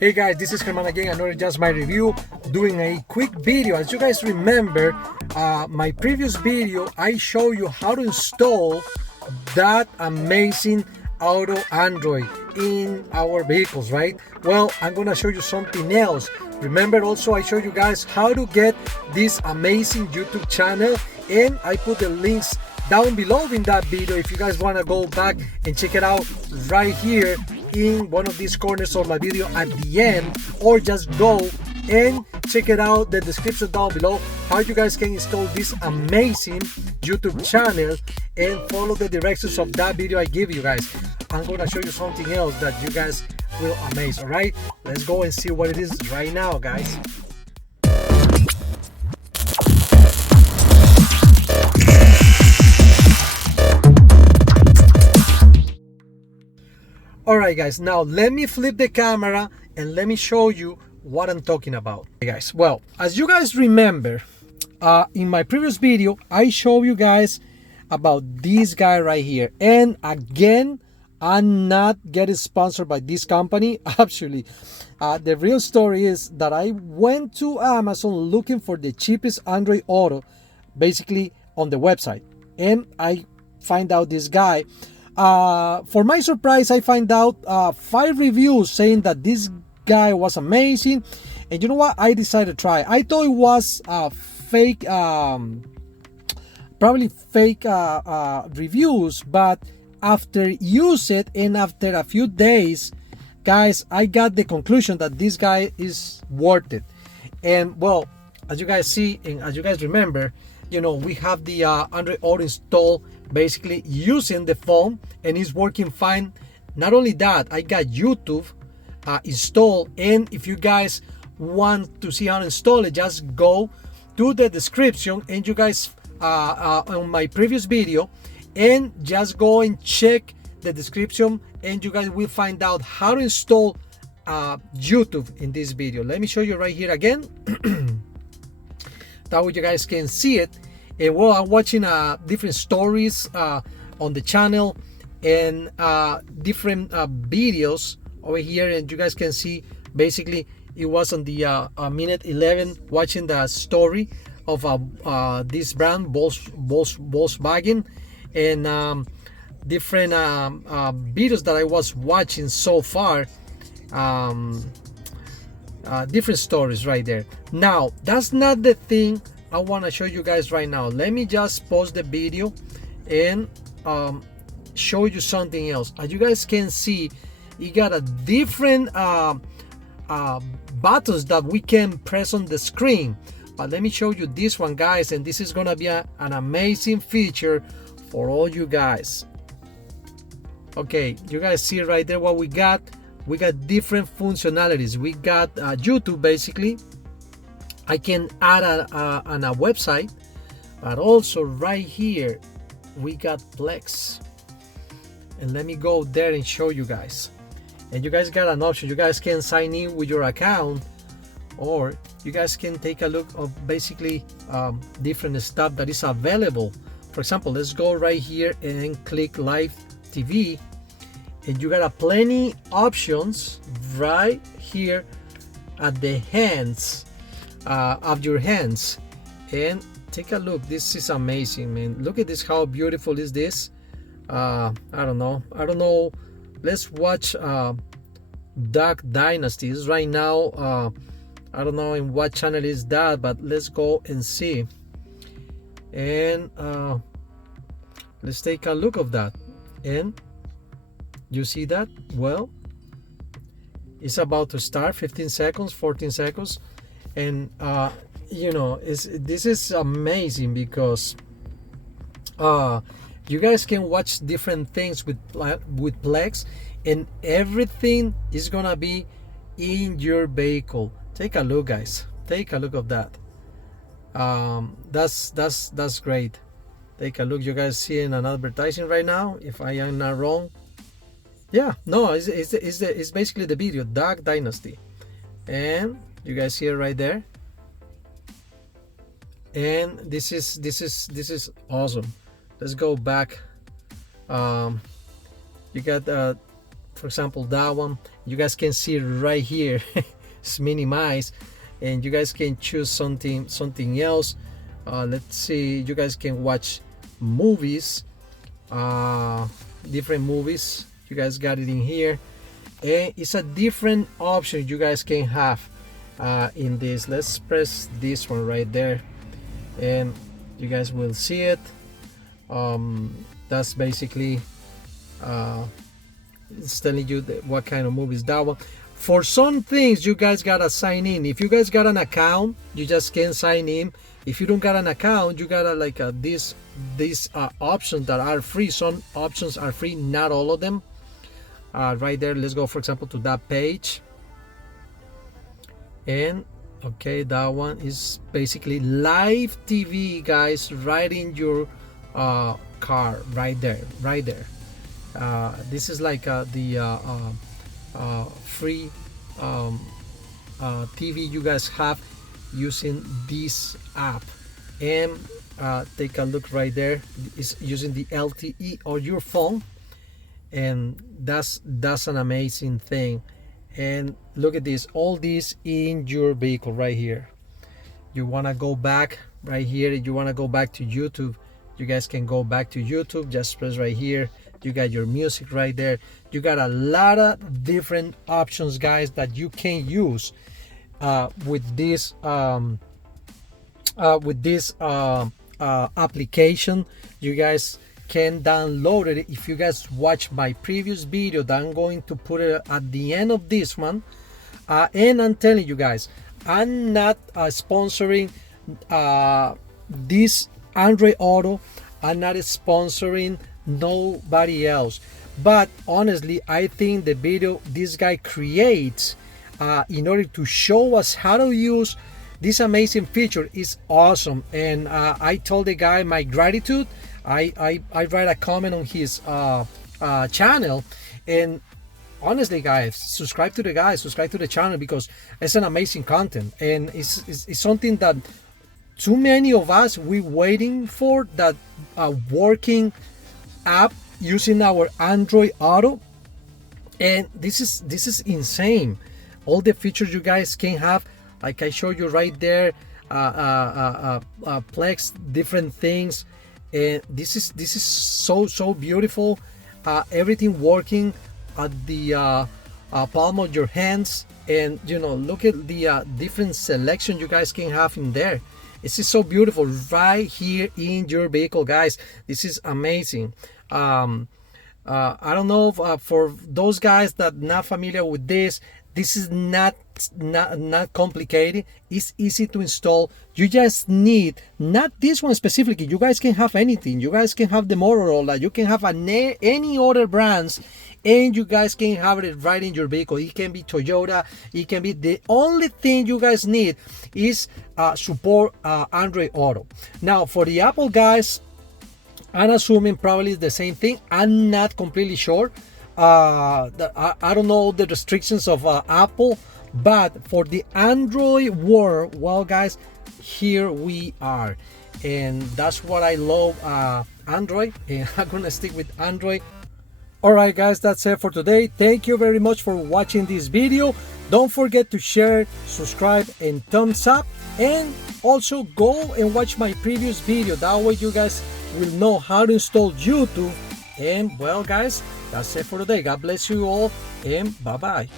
Hey guys, this is Herman again, another Just My Review, doing a quick video. As you guys remember, my previous video, I showed you how to install that amazing auto Android in our vehicles, right? Well, I'm gonna show you something else. Remember also I showed you guys how to get this amazing YouTube channel, and I put the links down below in that video if you guys want to go back and check it out right here in one of these corners of my video at the end, or just go and check it out, the description down below, how you guys can install this amazing YouTube channel and follow the directions of that video I give you guys. I'm gonna show you something else that you guys will amaze. All right, let's go and see what it is right now, guys. Alright guys, now let me flip the camera and let me show you what I'm talking about. Okay guys, well, as you guys remember, in my previous video, I showed you guys about this guy right here. And again, I'm not getting sponsored by this company. Actually, the real story is that I went to Amazon looking for the cheapest Android Auto, basically on the website. And I find out this guy. For my surprise, I find out 5 reviews saying that this guy was amazing, and you know what? I decided to try. I thought it was fake, probably fake reviews, but after use it and after a few days, guys, I got the conclusion that this guy is worth it. And well, as you guys see and as you guys remember, you know, we have the Android Auto installed basically using the phone, and it's working fine. Not only that, I got YouTube installed, and if you guys want to see how to install it, just go to the description and you guys on my previous video, and just go and check the description and you guys will find out how to install YouTube in this video. Let me show you right here again. That way you guys can see it. And well, I'm watching different stories on the channel and different videos over here, and you guys can see basically it was on the minute 11 watching the story of this brand Volkswagen, and different videos that I was watching so far. Different stories right there. Now that's not the thing I want to show you guys right now. Let me just pause the video and show you something else. As you guys can see, you got a different buttons that we can press on the screen, but let me show you this one, guys, and this is gonna be an amazing feature for all you guys. Okay, you guys see right there what we got. We got different functionalities. We got YouTube, basically. I can add on a website, but also right here we got Plex. And let me go there and show you guys. And you guys got an option. You guys can sign in with your account, or you guys can take a look of basically different stuff that is available. For example, let's go right here and click Live TV. And you got a plenty options right here at the hands of your hands. And take a look. This is amazing, man. Look at this. How beautiful is this? I don't know. Let's watch Duck Dynasty. This is right now. I don't know in what channel is that, but let's go and see. And let's take a look of that. And you see that? Well, it's about to start. 15 seconds, 14 seconds. And you know, this is amazing because you guys can watch different things with Plex, and everything is gonna be in your vehicle. Take a look, guys. Take a look of that. That's great. Take a look. You guys seeing an advertising right now, if I am not wrong. Yeah, no, it's basically the video Duck Dynasty, and you guys see it right there. And this is awesome. Let's go back. You got for example that one, you guys can see right here. It's minimized, and you guys can choose something else. Let's see, you guys can watch movies, different movies. You guys got it in here, and it's a different option you guys can have in this. Let's press this one right there, and you guys will see it. That's basically it's telling you what kind of movies that one. For some things you guys gotta sign in. If you guys got an account, you just can't sign in. If you don't got an account, you gotta like these options that are free. Some options are free, not all of them. Right there, let's go for example to that page, and okay, that one is basically live TV, guys, right in your car, right there. This is like the free TV you guys have using this app. And take a look right there, it's using the LTE or your phone, and that's an amazing thing. And look at this, all this in your vehicle right here. You want to go back right here, you want to go back to YouTube, you guys can go back to YouTube, just press right here. You got your music right there. You got a lot of different options, guys, that you can use with this application. You guys can download it. If you guys watch my previous video that I'm going to put it at the end of this one, and I'm telling you guys, I'm not sponsoring this Android Auto. I'm not sponsoring nobody else, but honestly I think the video this guy creates in order to show us how to use this amazing feature is awesome. And I told the guy my gratitude. I write a comment on his channel, and honestly guys, subscribe to the channel, because it's an amazing content, and it's something that too many of us we waiting for, that working app using our Android Auto. And this is insane, all the features you guys can have, like I showed you right there, plex, different things, and this is so beautiful. Everything working at the palm of your hands, and you know, look at the different selection you guys can have in there. This is so beautiful right here in your vehicle, guys. This is amazing. I don't know if, for those guys that not familiar with this is not complicated. It's easy to install. You just need, not this one specifically, you guys can have anything. You guys can have the Motorola, you can have any other brands, and you guys can have it right in your vehicle. It can be Toyota, it can be, the only thing you guys need is support Android Auto. Now for the Apple guys, I'm assuming probably the same thing. I'm not completely sure. I don't know the restrictions of Apple, but for the Android world, well guys, here we are, and that's what I love, Android, and I'm gonna stick with Android. Alright guys, that's it for today. Thank you very much for watching this video. Don't forget to share, subscribe, and thumbs up, and also go and watch my previous video. That way you guys will know how to install YouTube. And well guys, that's it for today. God bless you all, and bye bye.